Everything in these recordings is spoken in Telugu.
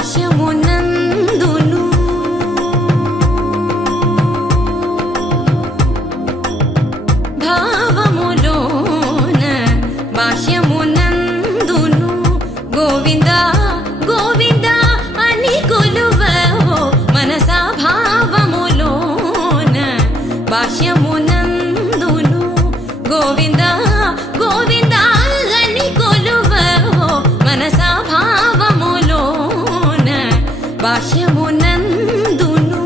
బాహ్యమునందును భావములోన బాహ్యమునందును గోవింద గోవింద అని కొలువవో మనసా భావములోన బాహ్యమునందును గోవింద గోవింద అని కొలువవో మనసా భావములోన బాహ్యమునందును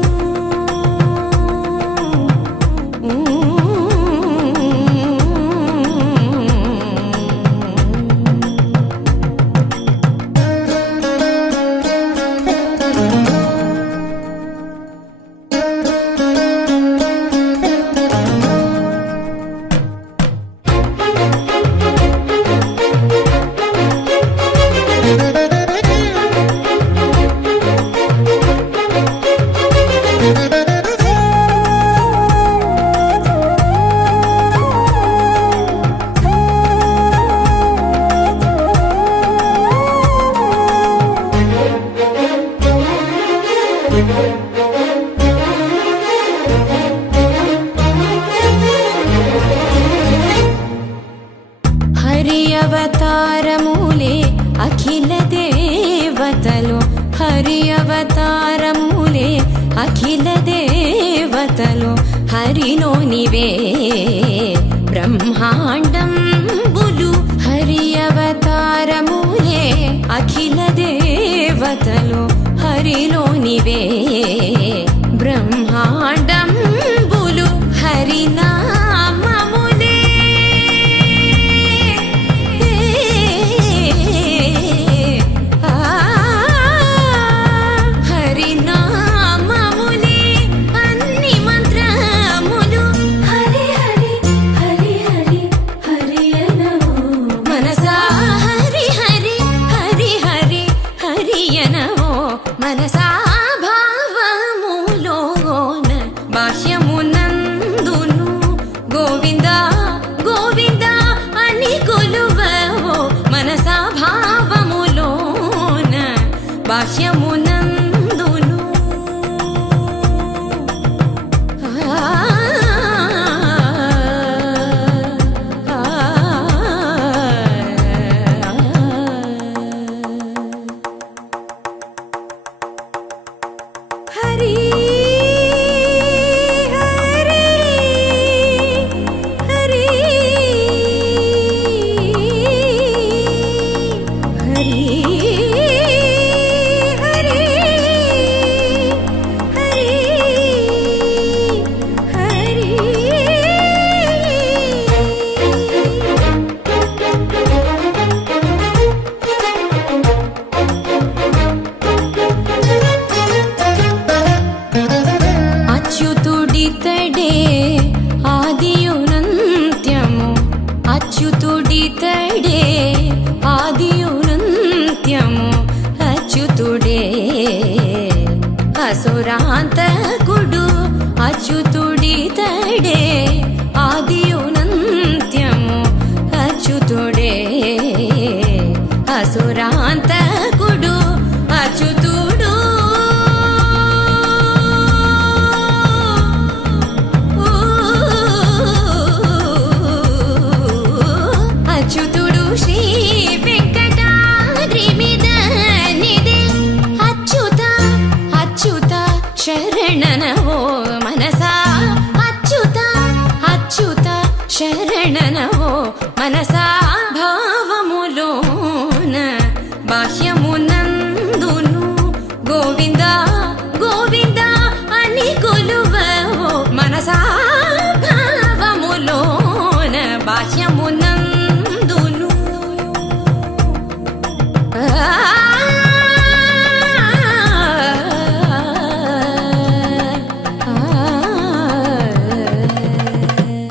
హరి అవతారములే అఖిల దేవతలు హరి అవతారములే అఖిల దేవతలు హరిలోనివే బ్రహ్మాండంబులు హరి అవతారములే అఖిల దేవతలు హరిలోనివే బ్రహ్మాండంబులు హరినామములే హరినామములే అన్ని మంత్రములు హరి హరి హరి హరి హరి అనవో మనసా హరి హరి హరి హరి హరి అనవో మనసా భావములోన బాహ్యమునందును గోవింద గోవింద అని కొలువవో మనసా భావములోన బాహ్యమునందును హరి హరి హరి హరి హరి హరి అచ్యుతుడితడే ఆదియునంత్యము అచ్యుతుడితడే ఆదియునంత్యము అచ్యుతుడే అసురాంతకుడు అచ్యుతుడితడే ఆదియునంత్యము అచ్యుతుడే అసురాంతకుడు అచ్యుతుడు అచ్యుతుడు శ్రీ వెంకటాద్రి మీద నిదే అచ్యుత అచ్యుత శరణనవో మనసా అచ్యుత అచ్యుత శరణనవో మనసా భావములోన బాహ్యమునందును గోవింద గోవింద అని కొలువవో మనసా భావములోన బాహ్యమునందును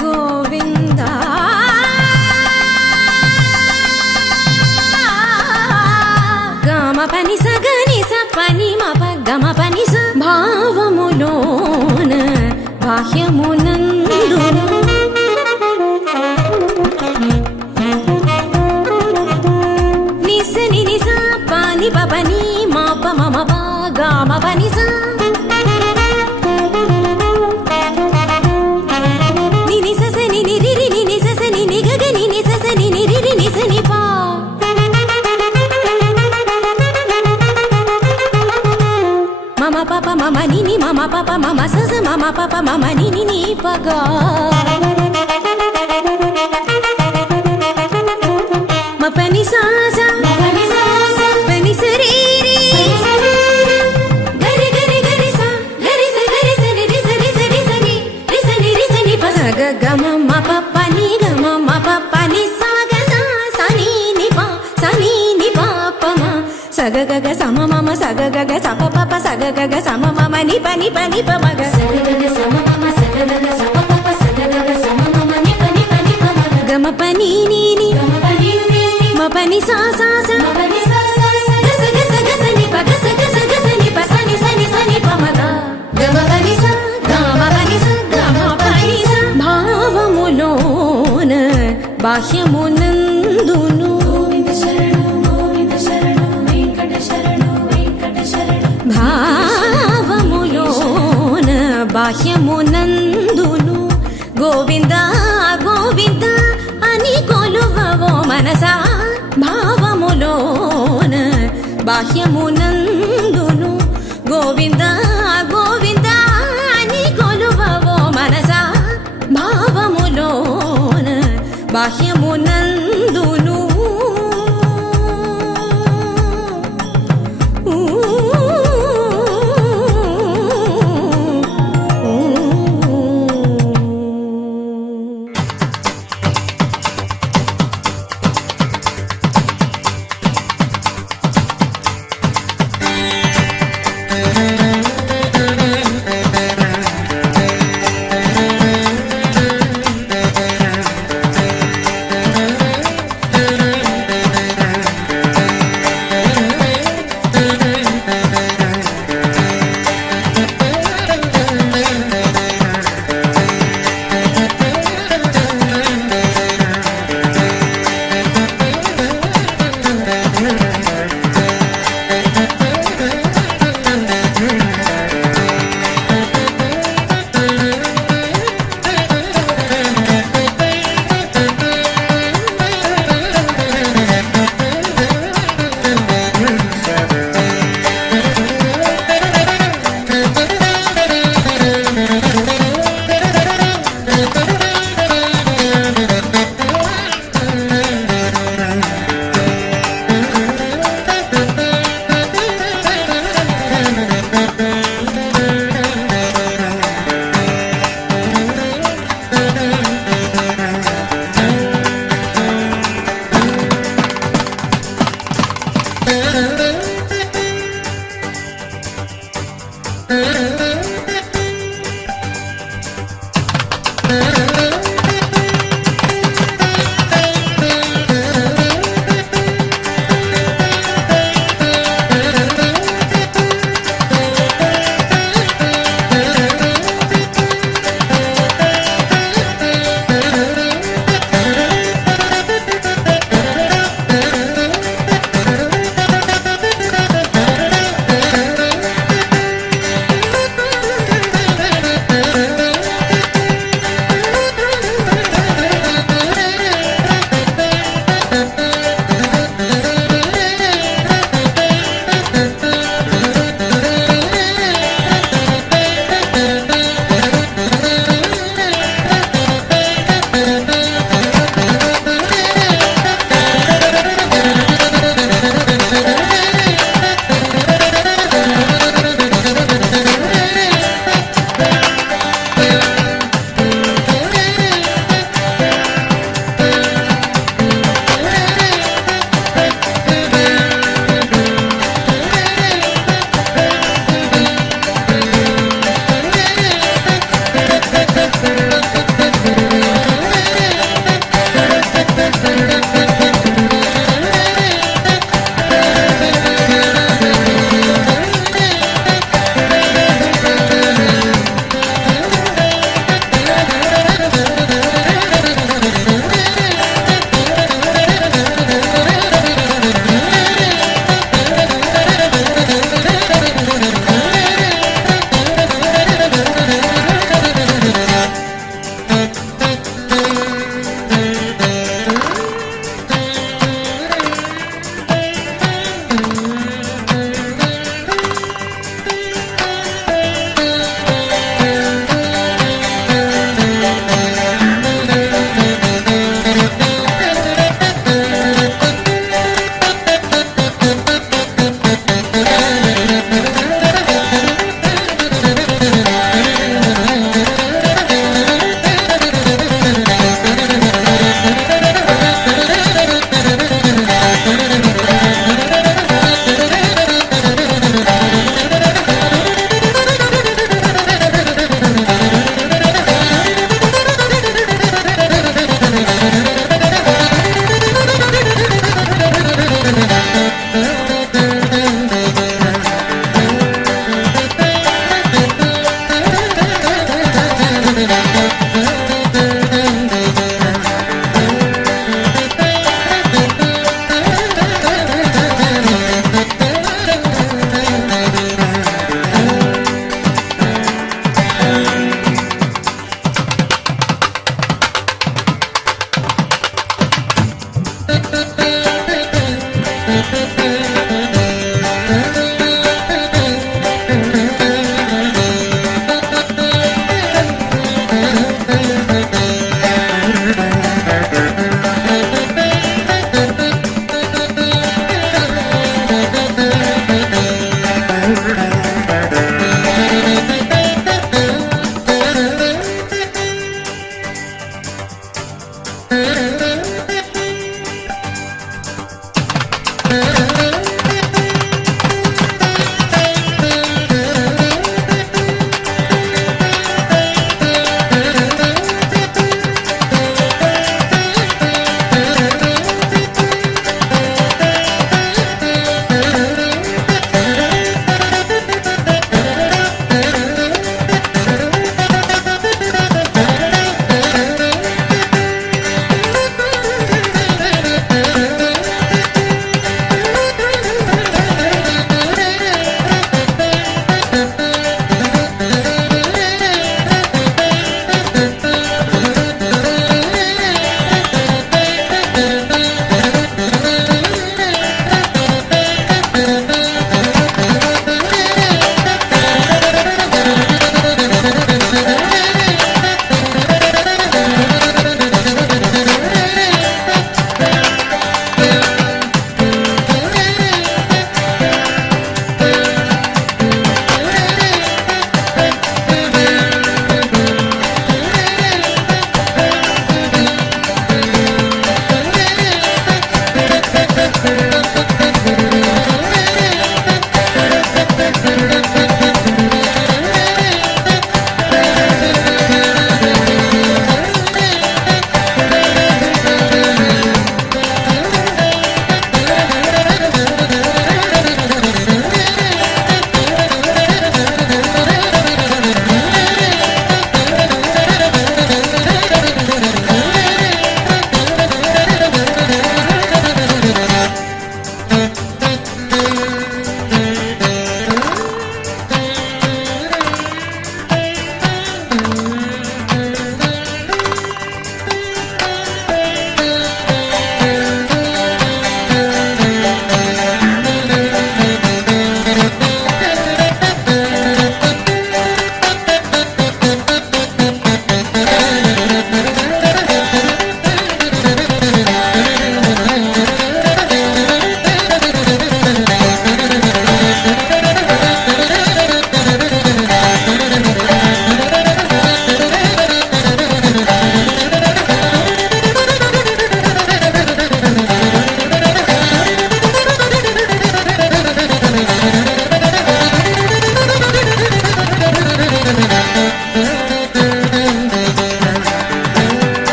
గోవింద గమ పని సగని స పని మప గమ పని స భావములోన బాహ్యమునందును నిస ని నిస పాని పపని మాప మమ ప గమ పని స నిని స స నిని రి రి నిని స స నిని గ గ నిని స స నిని రి రి ని స ని ప మమ పప మమ నిని మమ పప మమ స స మమ పప మమ నిని ని ప గ మ పని సా సా పని స రి రి గరి గరి గరి సా గరి స ని రి స రి స రి స ని రి స ని రి స ని ప స గ గ మ మ ప ప ని గ మ మ ప ప ని సా గ సా స ని ని ప స ని ని ప ప మ స గ గ గ స మ మ మ స గ గ గ స ప ప ప స గ గ గ స మ మ మ ని ప ని ప ని ప మ గ స గ గ గ స మ మ మ స గ గ గ స ప ప ప స గ గ గ స మ మ మ ని ప ని ప ని ప మ గ గ మ ప ని ని ని గ మ ప ని ని మ ప ని సా సా సా మ ప ని సా సా సా గ స గ స గ స ని ప గ స గ స గ స ని ప స ని స ని స ని ప మ గ గ మ ప ని సా గ మ ప ని సా గ మ ప ని సా భావములోన బాహ్యమునందును భావములోన బాహ్యమునందును గోవింద గోవింద అని కొలువవో మనసా భావములోన బాహ్యమునందును గోవింద గోవింద అని కొలువవో మనసా భావములోన బాహ్యమునందును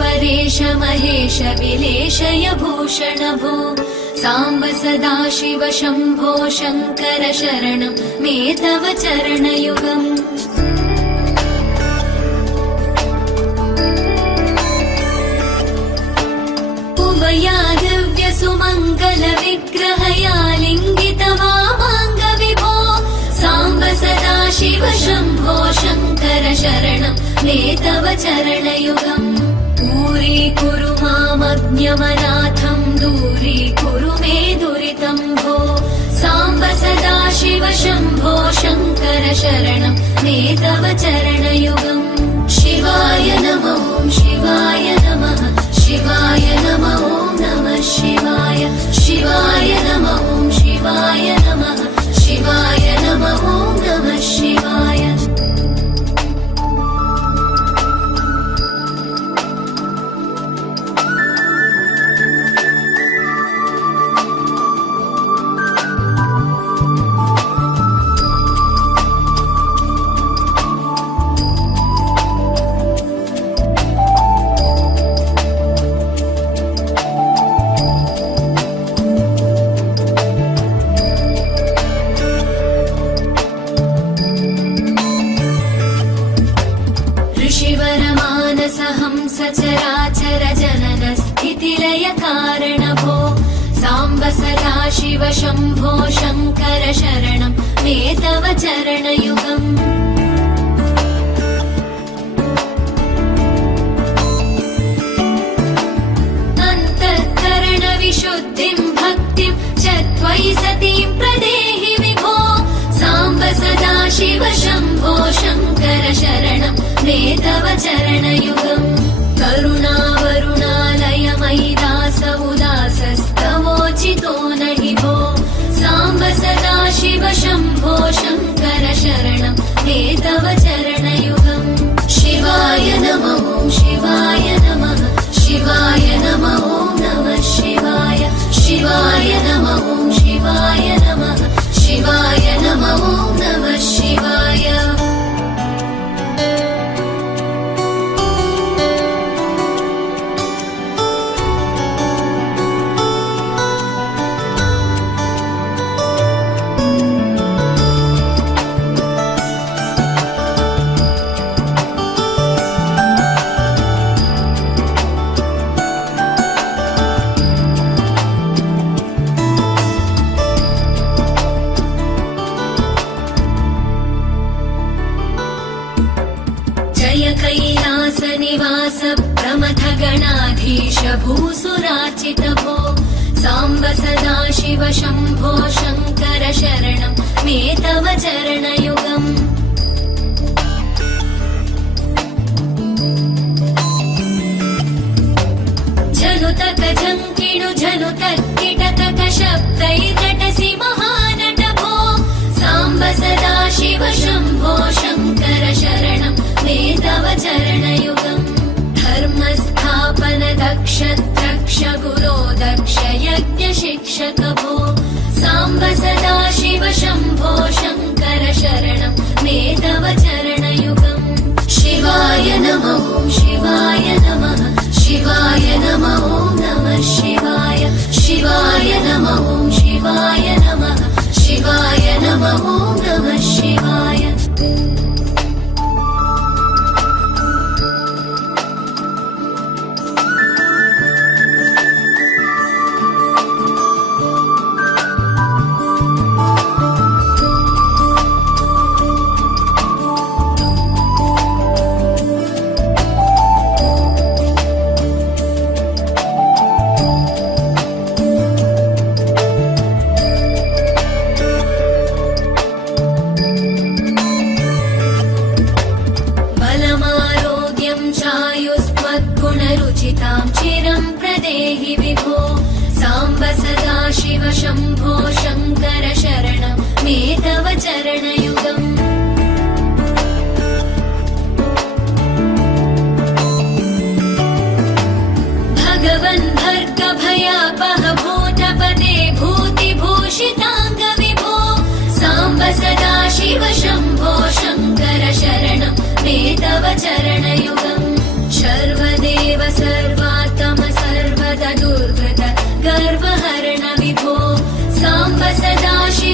परेश महेश विलेशय भूषण भो साम्ब सदाशिव शम्भो शङ्कर शरणं मे तव चरणयुगम् उमयादिव्य सुमङ्गल विग्रहया लिङ्गित वामाङ्ग विभो साम्ब सदाशिव शम्भो शङ्कर शरणं मे तव चरणयुगम् दूरीकुरु मामज्ञमनाथं दूरीकुरु मे दुरितं भो साम्ब सदाशिव शम्भो शङ्कर शरणं मे तव चरणयुगम् शिवाय नमो शिवाय नमः शिवाय नमो नमः शिवाय शिवाय नमो शिवाय नमः शिवाय नमो नमः शिवाय सचराचर जनन स्थितिलय कारण भो साम्ब सदाशिव शम्भो शङ्कर शरणं मे तव चरणयुगम् अन्तःकरण विशुद्धिं भक्तिं च त्वयि सतीं प्रदेहि विभो साम्ब सदाशिव शम्भो शङ्कर शरणं मे तव चरणयुगम् करुणावरुणालय मयि दास उदासस्तवोचितो नहि भो साम्ब सदाशिव शम्भो शङ्कर शरणं मे तव चरणयुगम् शिवाय नमो शिवाय नमः शिवाय नमो नमः शिवाय शिवाय नमो शिवाय नमः शिवाय नमो नमः शिवाय कैलासनिवास प्रमथ गणाधीश भूसुराचित भो साम्ब सदाशिव शम्भो शङ्कर शरणं मे तव चरणयुगम् झनुतक झङ्किणु झनुतक्किटकक शब्दैर्नटसि महानट भो साम्ब सदाशिव शम्भो शङ्कर शरणं मे तव चरणयुगम् धर्मस्थापन दक्ष द्रक्ष गुरो दक्ष यज्ञ शिक्षक भो साम्ब सदाशिव शम्भो शङ्कर शरणं मे तव चरणयुगम् शिवाय नमो शिवाय नमः शिवाय नमो नमः शिवाय शिवाय नमो शिवाय नमः शिवाय नमो नमः शिवाय गुणरुचितां चिरं प्रदेहि विभो साम्ब सदाशिव शम्भो शङ्कर शरणं मे तव चरणयुगम् भगवन् भर्ग भयापह भूतपदे भूतिभूषिताङ्ग विभो साम्ब सदाशिव शम्भो शङ्कर शरणं मे तव चरणयुगम् सर्वदेव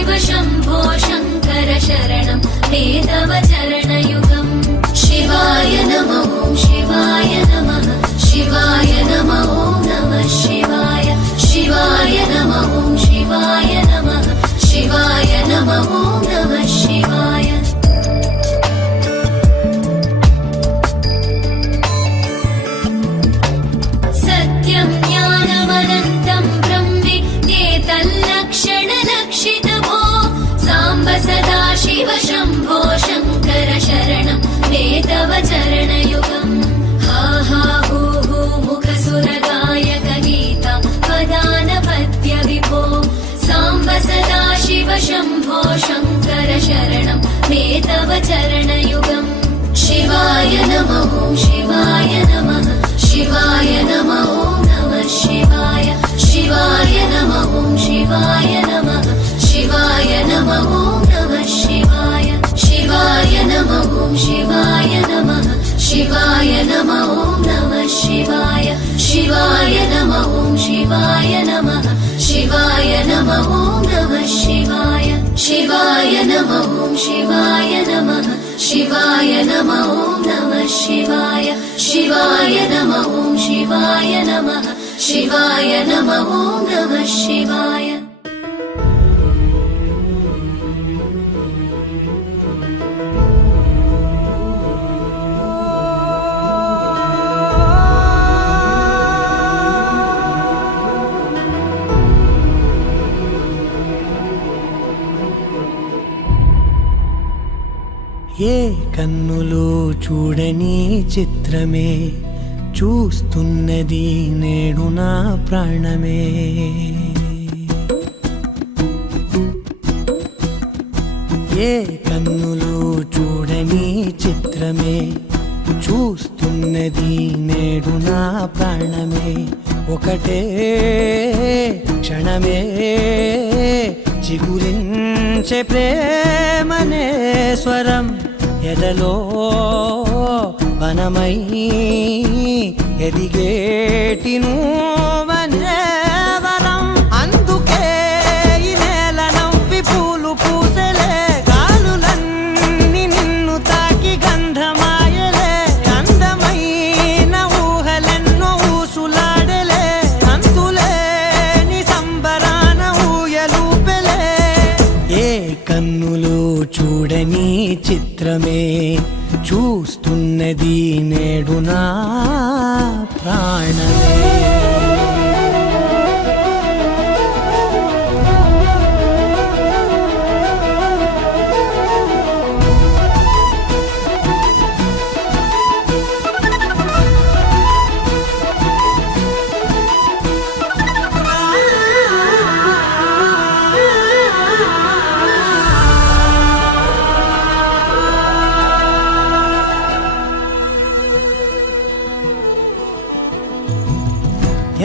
शिव शम्भो शङ्कर शरणं मे तव चरणयुगम् शिवाय नमः शिवाय नमः शिवाय नमः नमः शिवाय शिवाय नमः शिवाय नमः शिवाय नमः नमः शिवाय सत्यं ज्ञानमनन्तं ब्रह्मेतल्लक्षणलक्षितभो साम्ब सदा शिव शम्भो शङ्कर शरणं मे तव चरणयुगम् हा हा हू हू मुखसुरगायक गीता वदानपत्य विभो साम्ब सदा शिव शम्भो शङ्कर शरणं मे तव चरणयुगम् शिवाय नमः शिवाय नमः शिवाय नमः नमः शिवाय शिवाय नमः शिवाय नमः शिवाय नमः नमः शिवाय शिवाय नमः शिवाय नमः शिवाय नमः नमः शिवाय शिवाय नमः शिवाय नमः शिवाय नमः नमः शिवाय शिवाय नमः शिवाय नमः शिवाय नमः नमः शिवाय शिवाय नमः शिवाय नमः शिवाय नमः नमः शिवाय ఏ కన్నులు చూడని చిత్రమే చూస్తున్నది నేడు నా ప్రాణమే ఏ కన్నులు చూడని చిత్రమే చూస్తున్నది నేడు నా ప్రాణమే ఒకటే క్షణమే చిగురించే ప్రేమనే స్వరం ఎదలో వనమై ఎదిగేటి నువ్వనే వరం అందుకే ఈ నేల నవ్వి పూలు పూసెలే గాలులన్నీ నిన్ను తాకి గంధమాయలే అందమైన ఊహలెన్నో ఊసులాడలే అంతులేని సంబరాన ఊయలూపెలే ఏ కన్నులు చూడని చిత్రమే చూస్తున్నది నేడు నా ప్రాణమే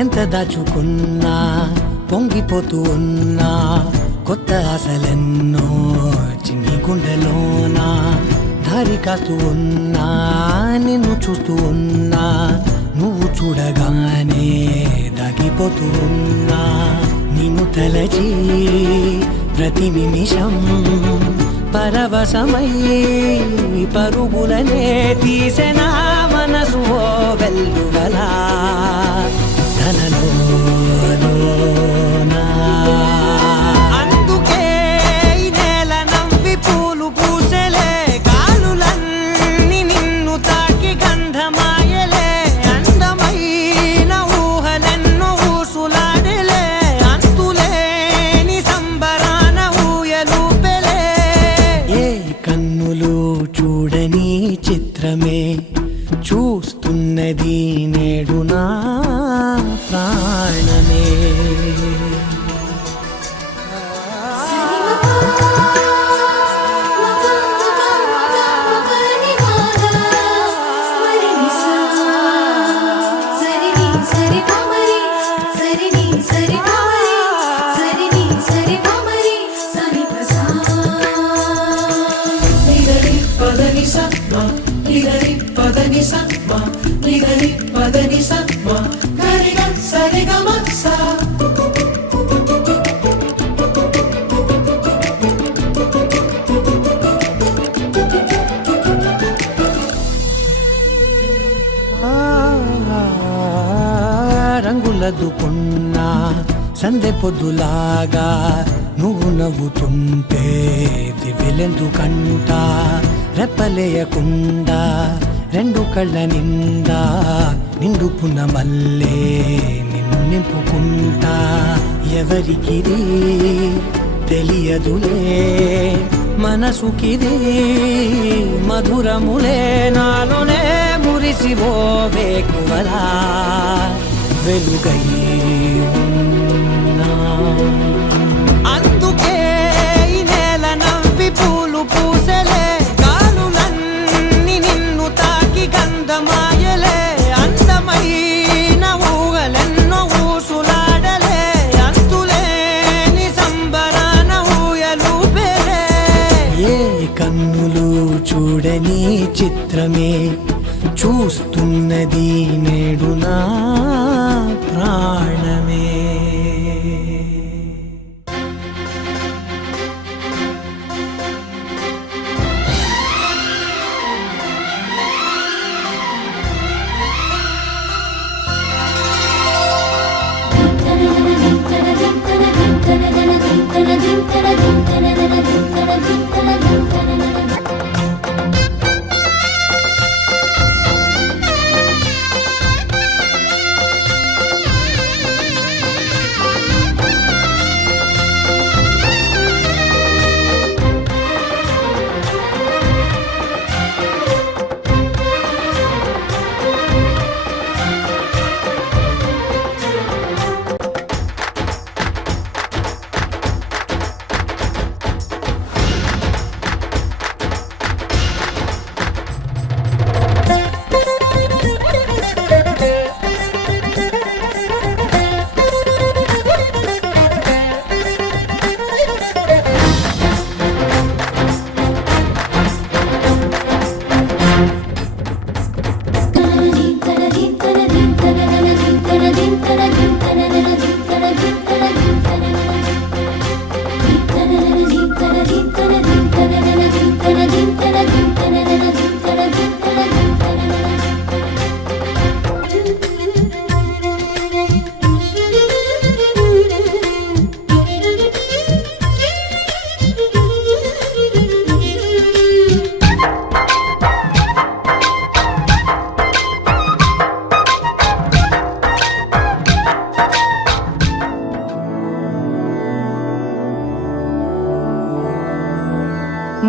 ఎంత దాచుకున్నా పొంగిపోతూ ఉన్నా కొత్త ఆశలెన్నో చిన్ని గుండెలోనా దారి కాస్తూ ఉన్నా నిన్ను చూస్తూ ఉన్నా నువ్వు చూడగానే దాగిపోతూ ఉన్నా నిన్ను తలచి ప్రతి నిమిషం పరవశమై పరుగులనే తీసెనా మనసు ఓ వెల్లువలా ధనలోనా అందుకే ఈ నేల నవ్వి పూలు పూసెలే గాలులన్నీ నిన్ను తాకి గంధమాయలే అందమైన ఊహలెన్నో ఊసులాడలే అంతులేని సంబరాన ఊయలూపెలే ఏ కన్నులు చూడని చిత్రమే చూస్తున్నది నేడు నా ప్రాణమే సర్దుకున్నా సందె పొద్దులాగా నువ్వు నవ్వుతుంటే దివ్యెలెందుకంట రెప్పలేయకుండా రెండు కళ్ళ నిండా నిండుకున్న మల్లే నిన్ను నింపుకుంటా ఎవరికిది తెలియదులే మనసుకిది మధురములే నాలోనే మురిసివో వేకువలా వెలుగై ఉన్నా అందుకే ఈ నేల నవ్వి పూలు పూసలే గాలులన్నీ నిన్ను తాకి గంధమాయలే అందమైన ఊగలెన్నో ఊసులాడలే అంతులేని సంబరాన ఊయలూపేలే ఏ కన్నులు చూడని చిత్రమే చూస్తున్నది నేడు నా ప్రాణమే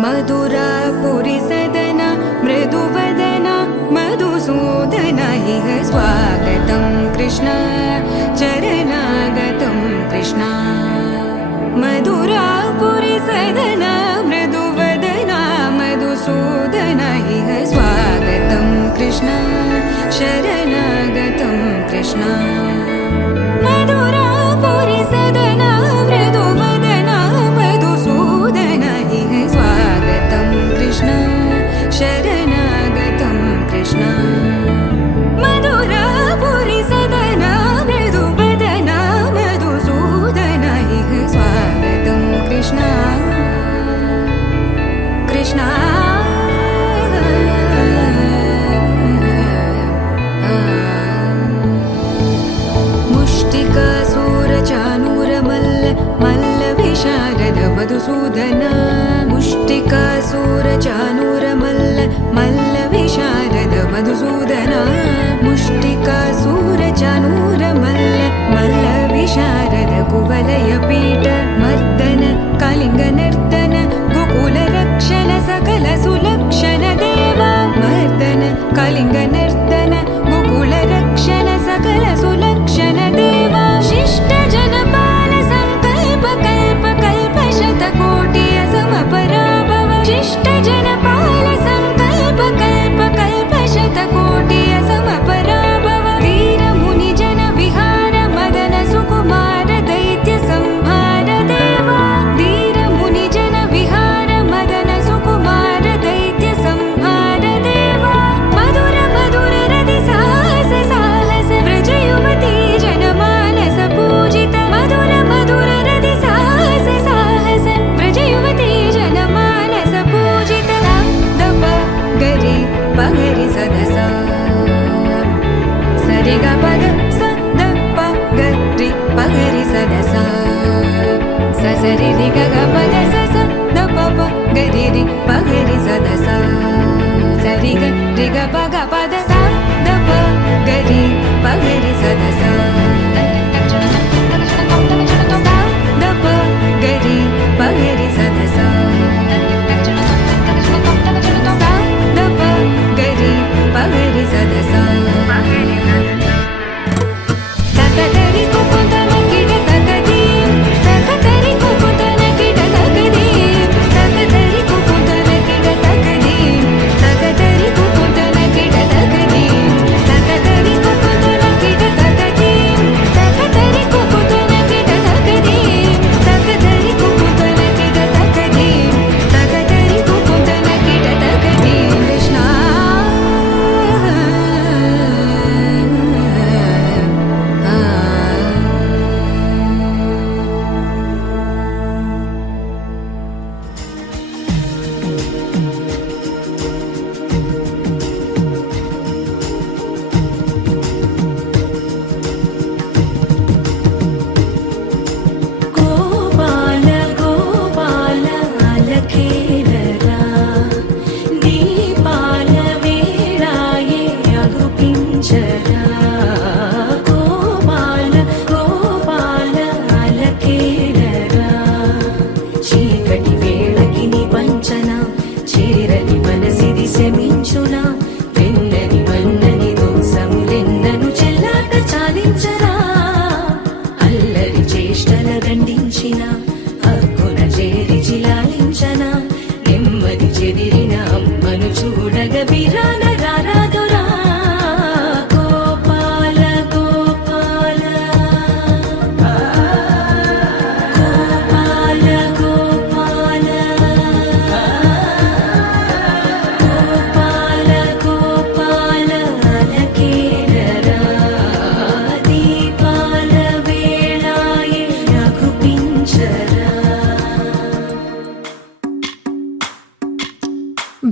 मधुरापुरि सदन मृदुवदन मधुसूदन इह स्वागतं कृष्ण चरणागतं कृष्ण मधुरापुरि सदन मृदुवदन मधुसूदन इह स्वागतं कृष्ण शरणागतं कृष्ण मधुरापुरि सदन मृदुवदन मधुसूदन इह स्वागतं कृष्ण शरणागतं कृष्ण मधुरापुरि सदन मृदुवदन मधुसूदन इह स्वागतं कृष्ण कृष्ण मुष्टिकासूरचानूरमल्ल मल्लविशारद मधुसूदन मुष्टिकासूरचानूरमल्ल मल्लविशारद मधुसूदन मुष्टिकासूरचानूरमल्ल मल्लविशारद कुवलयपीठ मर्दन कलिङ्गनर्दन गोकुलरक्षण सकल सुलक्षण देवा मर्दन कलिङ्गनर्दन गोकुलरक्षण सकल सुलक्षण देवा शिष्ट जनपाल संकल्प कल्प कल्प शतकोटि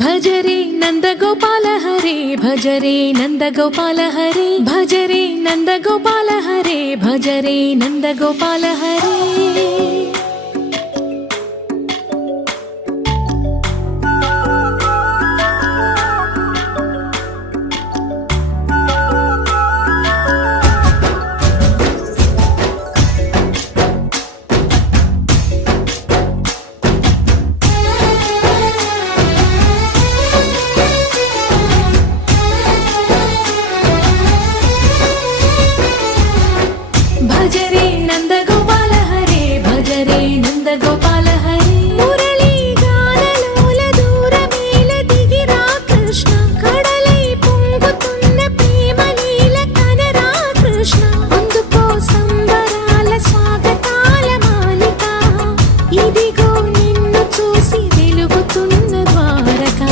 భజరే నందగోపాల హరే భజరే నందగోపాల హరే భజరే నందగోపాల హరే భజరే నందగోపాల హరే భజరే నందగోపాల హరే భజరే నందగోపాల హరే మురళీ గానలోల దూరమేల దిగిరా కృష్ణ కడలై పొంగుతున్న ప్రేమ లీల కనరా కృష్ణ అందుకో సంబరాల స్వాగతాల మాలిక ఇదిగో నిన్ను చూసి వెలుగుతున్న ద్వారకా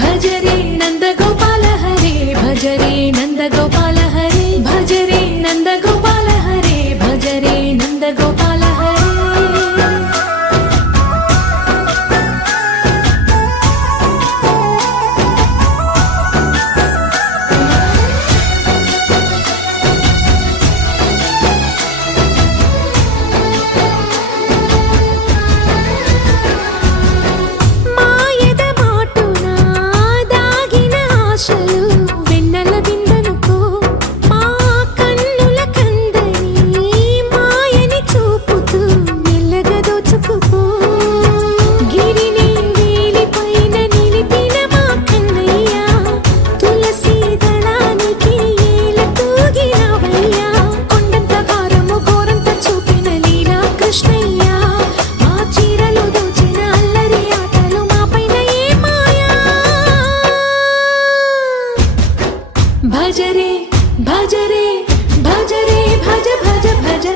భజరే నందగోపాల హరే భజరే నందగోపాల హరే భజరే నందగోపాల హరే భజరే నందగోపాల హరే మాయద మాటున దాగిన ఆశలు వెన్నెల విందనుకో మా కన్నుల కందని మాయని చూపుతూ మెల్లగా దోచుకుపో గిరిని వేలిపైన నిలిపిన మా కన్నయ్య తులసి దళానికి ఏల తూగినవయ్యా కొండంత భారము గోరంత చూపిన లీలా కృష్ణయ్య మా చీరలు దోచిన అల్లరి ఆటలు మాపైన ఏ మాయా భజరే భజరే భజరే భజ భజ భజ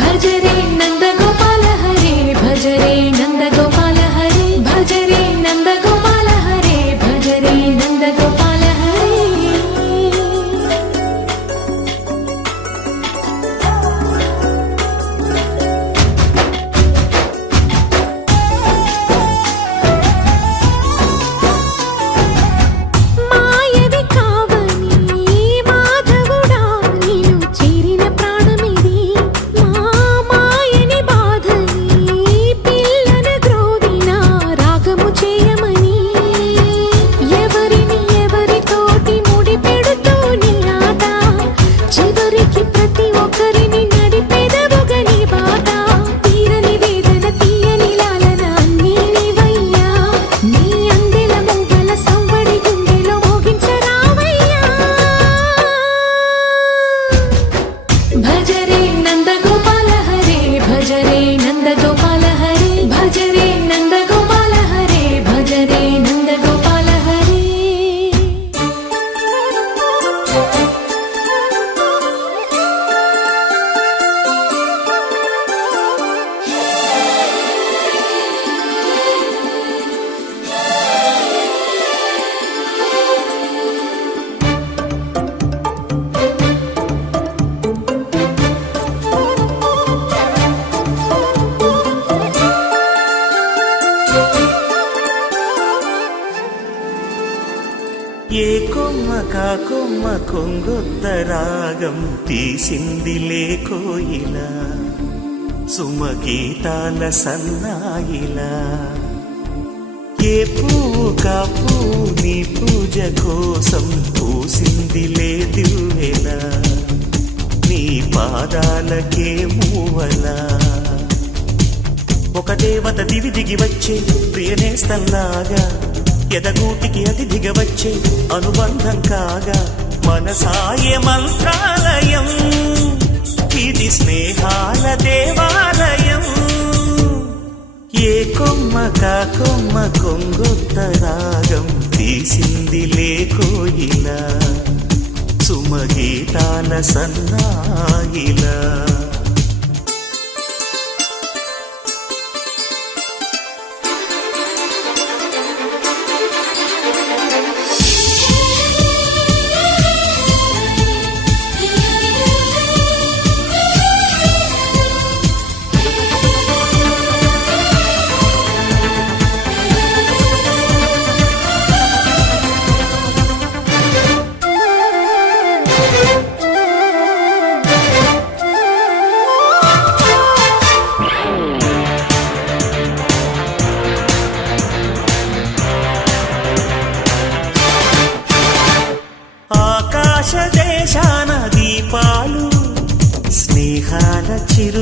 భజరే నందగోపాల హరే భజరే నందగోపాల హరే భజరే నందగోపాల హరే భజరే నందగోపాల హరే మాయవి కావని మాధవుడా నీను చేరిన ప్రాణమిది మా మాయని బాధని పిల్లన గ్రోవిన రాగము చేయమని ఎవరిని ఎవరితోటి ముడి పెడుతూ నీ ఆట చివరికి ప్రతి ఒక్కరిని నడిపెదవుగని బాట తీరని వేదన తీయని లాలన అన్నీ నీవయ్యా నీ అందెల మూగల సంవడి గుండెలో మోగించరావయ్యా భజరే నందగోపాల హరే భజరే నందగోపాల హరే భజరే నందగోపాల హరే భజరే నందగోపాల హరే ఏ కొమ్మ కా కొమ్మ కొంగొత్త రాగం తీసిందిలే కోయిలా సుమగీతాల సన్నాయిలా ఏ పువ్వు కా పువ్వు నీ పూజ కోసం పూసిందిలే దివ్వెలా నీ పాదాలకే మూవలా ఒక దేవత దివి దిగి వచ్చే ప్రియనేస్తల్లాగా ఎదగూటికి అతిథిగా వచ్చే అనుబంధం కాగా మనసాయ మంత్రాలయం ఇది స్నేహాల దేవాలయం ఏ కొమ్మ కా కొమ్మ కొంగొత్త రాగం తీసిందిలే కోయిలా సుమగీతాల సన్నాయిలా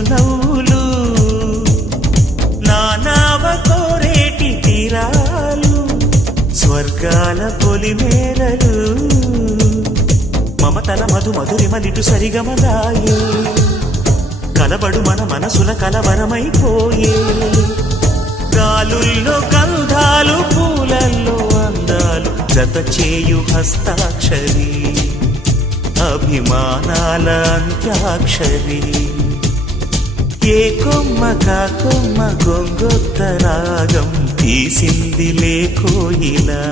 చిరునవ్వులు నానావ కోరేటి తీరాలు స్వర్గాల పొలిమేరలు మమతల మధు మధురిమలిటు సరిగమలాయే కలబడు మన మనసుల కలవరమైపోయే గాలుల్లో గంధాలు పూలల్లో అందాలు జత చేయు హస్తాక్షరి అభిమానాల అంత్యాక్షరి ఏ కొమ్మ కా కొమ్మ గొంగొత్త రాగం తీసిందిలే కోయిలా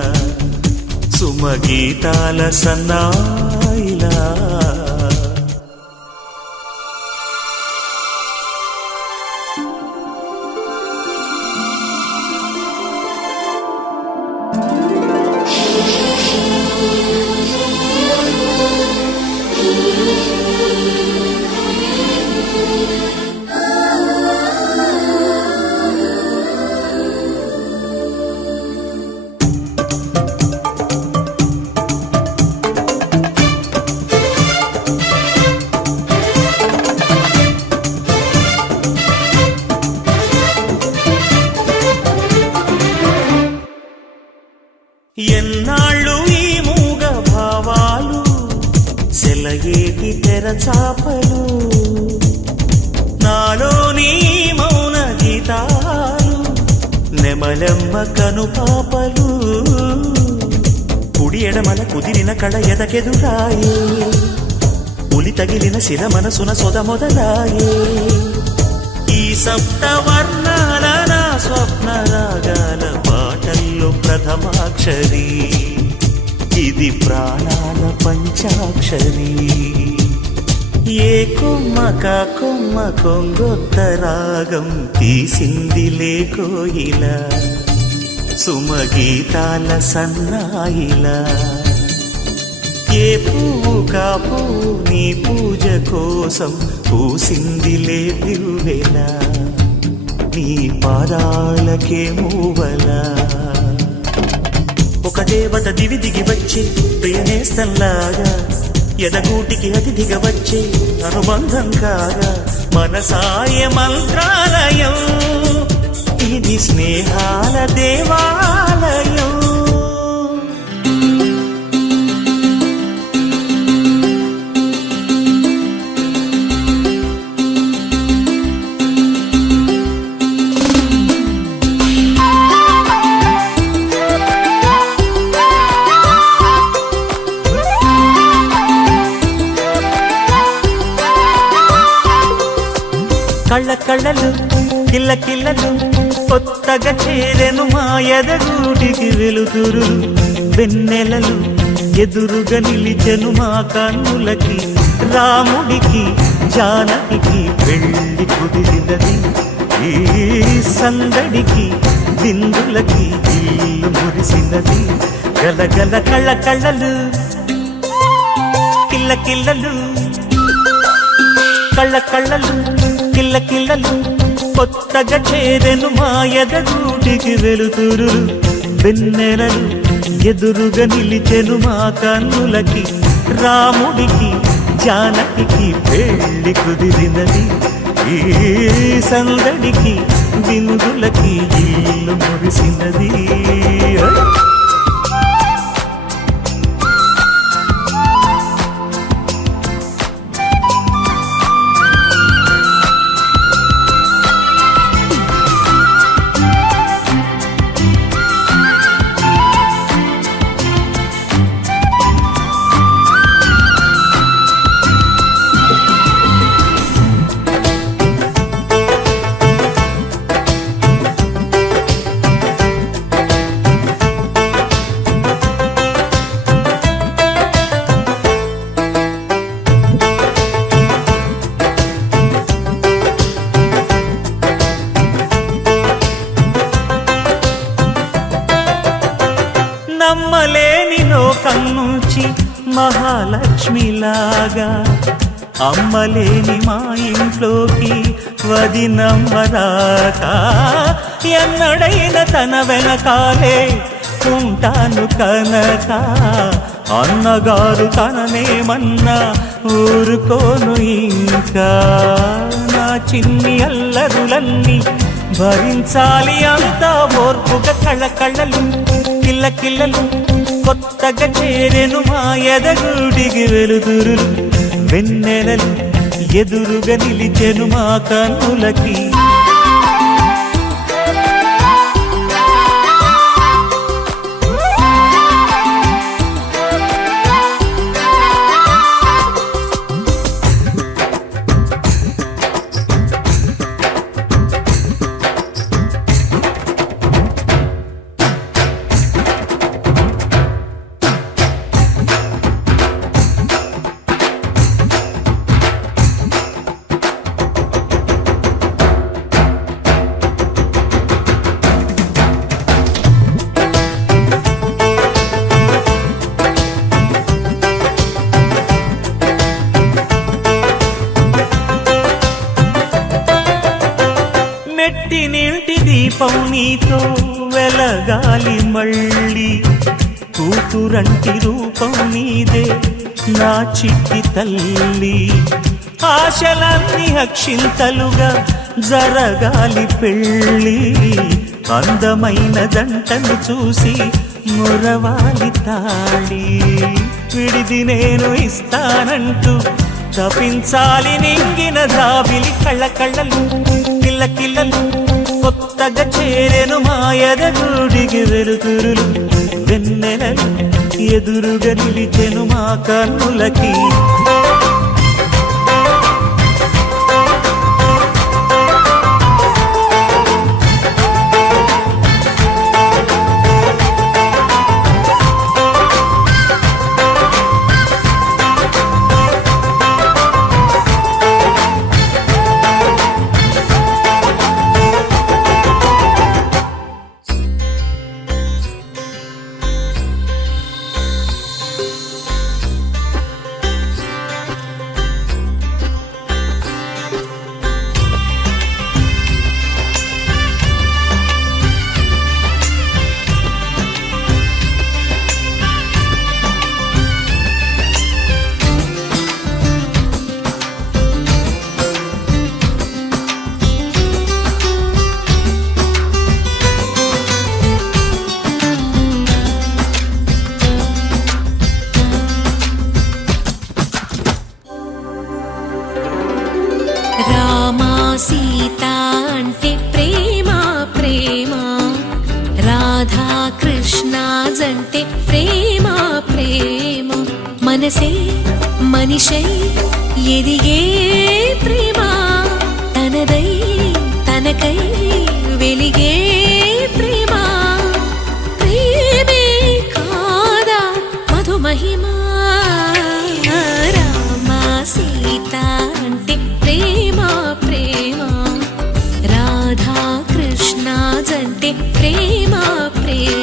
సుమగీతాల సన్నాయిలా ఎన్నాళ్ళు ఈ మూగ భావాలు సెలయేటి తెరచాపలు నాలోని మౌన గీతాలు నెమలెమ్మ కనుపాపలు కుడి ఎడమల కుదిరిన కళ ఎదకెదురాయే ఉలి తగిలిన శిర మనసున సొద మొదలాయే ఈ సప్తవర్ణాల నా స్వప్న రాగాల పాటల్లో ప్రథమాక్షరి ఇది ప్రాణాల పంచాక్షరి ఏ కొమ్మ కా కొమ్మ కొంగొత్త రాగం తీసిందిలే కోయిలా సుమగీతాల సన్నాయిలా ఏ పువ్వు కా పువ్వు నీ పూజ కోసం పూసిందిలే దివ్వెలా నీ పాదాలకే మూవలా ఒక దేవత దివి దిగి వచ్చి ప్రియనేస్తంలాగా ఎదగూటికి అతిథిగా వచ్చే అనుబంధం కాగా మనసాయ మంత్రాలయం ఇది స్నేహాల దేవాలయం కళ్ళ కళ్ళలు కిల్ల కిల్లలు కొత్తగా చేరెను మా ఎదగూటికి వెలుతురు వెన్నెలలు ఎదురుగా నిలిచెను మా కన్నులకి రాముడికి జానకి పెళ్లి కుదిరినది ఈ సందడికి బిందులకి ఇల్లు మురిసినది గలగల కళ్ళ కళ్ళలు కిల్ల కిల్లలు కళ్ళ కళ్ళలు కిల్ల కిల్లలు కొత్తగా చేరెను మా ఎదగూటికి వెలుతురు వెన్నెలలు ఎదురుగా నిలిచెను మా కన్నులకి రాముడికి జానకి పెళ్లి కుదిరినది ఈ సందడికి బిందులకి ఇల్లు మురిసినది నమ్మలేని లోకం నుంచి మహాలక్ష్మిలాగా అమ్మలేని మా ఇంట్లోకి వదినమ్మరాక ఎన్నడైన తన వెనకాలే ఉంటాను కనక అన్నగారు తననేమన్నా ఊరుకోను ఇంకా నా చిన్ని అల్లరులన్నీ భరించాలి అంతా ఓర్పుగా కళ్ళకళ్ళలు కిల్లకిల్లలు కొత్తగా చేరెను మా ఎదగుడికి వెలుతురులు వెన్నెలలు ఎదురుగా నిలిచెను మా కన్నులకి నెట్టినింటి దీపం నీతో వెలగాలి మళ్ళీ కూతురంటి రూపం నీదే నా చిట్టి తల్లి ఆశలన్నీ అక్షింతలుగా జరగాలి పెళ్ళి అందమైన జంటను చూసి మురవాలి తాళి విడిది నేను ఇస్తానంటూ తపించాలి నింగిన జాబిలి కళ్ళకళ్ళలు కిల్లకిల్లలు కొత్తగా చేరెను మా ఎదగుడికి వెలుతురులు వెన్నెలలు ఎదురుగా నిలిచెను మా కన్నులకి సీతా అంటే ప్రేమ ప్రేమ రాధా కృష్ణ జంటే ప్రేమ ప్రేమ మనసే మనిషై ఎదిగే ప్రేమ తనదై తనకై వెలిగే ప్రేమ ప్రేమే కాదా మధుమహిమా రామ సీతా అంటే ప్రేమ ప్రేమ రాధా కృష్ణ జంటే ప్రేమ ప్రేమ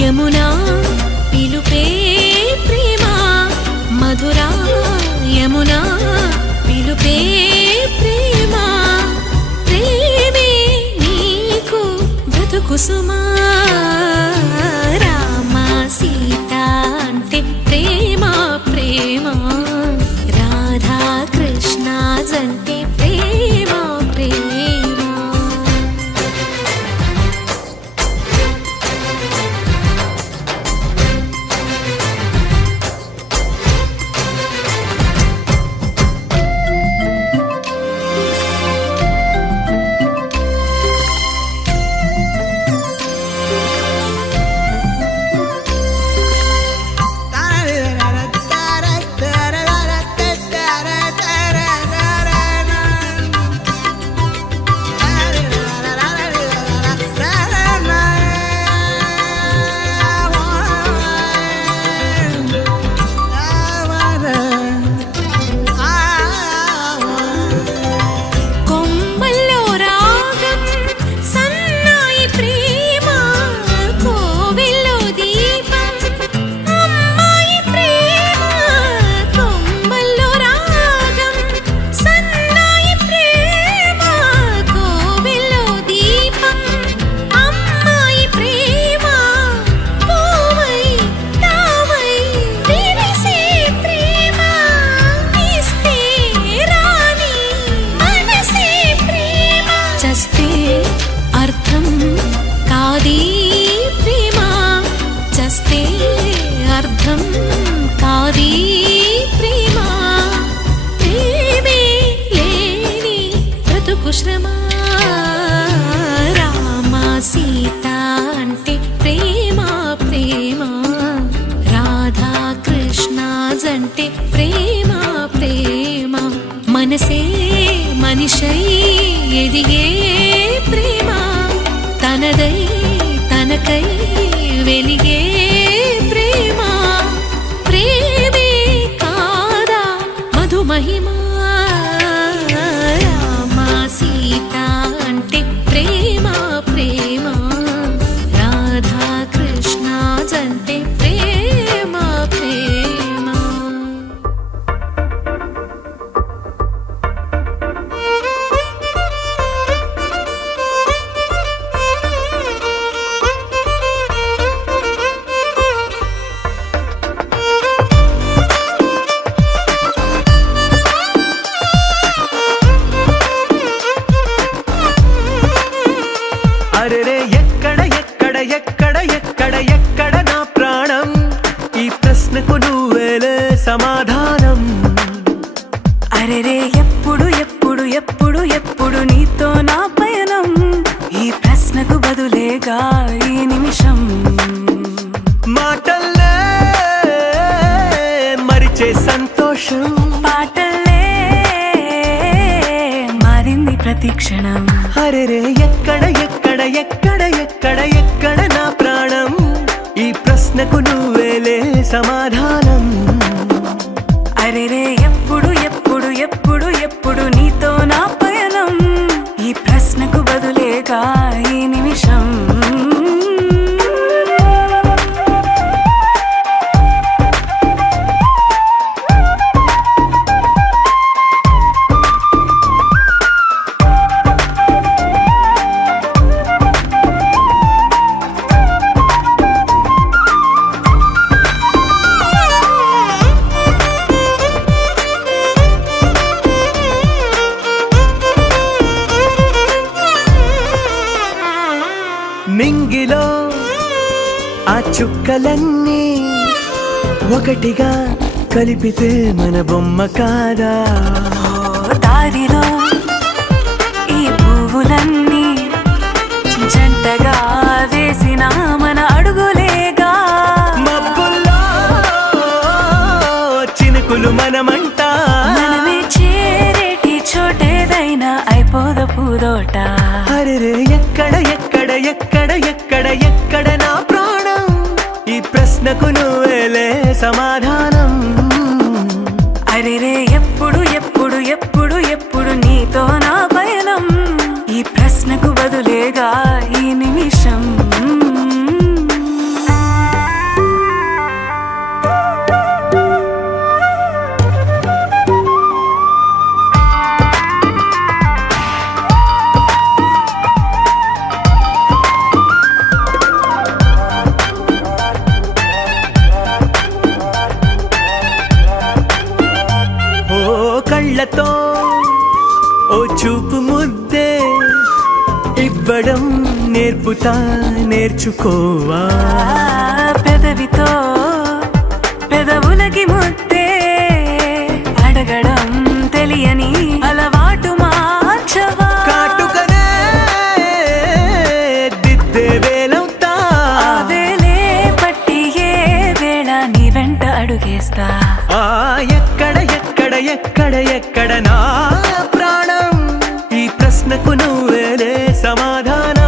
యమునా పిలుపే ప్రేమ మధురా యమునా పిలుపే ప్రేమ ప్రేమే నీకు బ్రతుకు సుమా రామ సీతా అంటే ప్రేమ ప్రేమ రాధా కృష్ణ జంటే ప్రేమ ప్రేమ శ్రమ రామ సీత అంటే ప్రేమ ప్రేమ రాధా కృష్ణ జంటే ప్రేమ ప్రేమ మనసే మనిషై ఎదిగే ప్రేమ తనదై తనకై వెలిగే ప్రేమ ప్రేమే కాదా మధుమహిమా రామ సీత అంటే ప్రేమ ప్రేమ రాధా కృష్ణ జంటే ప్రేమ ప్రేమ అరెరే ఎక్కడ ఎక్కడ ఎక్కడ ఎక్కడ ఎక్కడ నా ప్రాణం ఈ ప్రశ్నకు నువ్వేలే సమాధానం అరెరే ఎప్పుడు ఎప్పుడు ఎప్పుడు ఎప్పుడు నీతో నా పయనం ఈ ప్రశ్నకు బదులేగా ఈ నిమిషం మాటల్లే మరిచే సంతోషం పాటల్లే మారింది ప్రతి క్షణం అరెరే ఎక్కడ ఎక్కడ ఎక్కడ ఎక్కడ ఎక్కడ నా ప్రాణం ఈ ప్రశ్నకు నువ్వేలే సమాధానం అరెరే ఎప్పుడు ఎప్పుడు ఎప్పుడు ఎప్పుడు నీతో నా పయనం ఈ ప్రశ్నకు బదులేగా ఈ నిమిషం మింగిలో ఆ చుక్కలన్నీ ఒకటిగా కలిపితే మన బొమ్మ కాదా దారిలో ఈ పువ్వులన్నీ జంటగా వేసిన మన అడుగులేగా మబ్బుల్లో చినుకులు మనమంట మనమే చేరేటి చోటేదైనా అయిపోద పూదోట అరెరే ఎక్కడ ఎక్కడ ఎక్కడ ఎక్కడ ఎక్కడ నా ప్రాణం ఈ ప్రశ్నకు నువ్వేలే సమాధానం అరెరే ఎప్పుడు ఎప్పుడు ఎప్పుడు ఎప్పుడు నీతో నా పయనం ఈ ప్రశ్నకు బదులేగా ఈ నిమిషం కళ్ళతో ఓ చూపు ముద్దే ఇవ్వడం నేర్పుతా నేర్చుకోవా పెదవితో పెదవులకి ముద్దే అడగడం తెలియని అలవాటు మార్చవా కాటుకనే దిద్దే వేలవుతా వేలే పట్టి ఏ వేళ నీ వెంట అడుగేస్తా ఎక్కడ ఎక్కడ ఎక్కడ ఎక్కడ నా ప్రాణం ఈ ప్రశ్నకు నువ్వేలే సమాధానం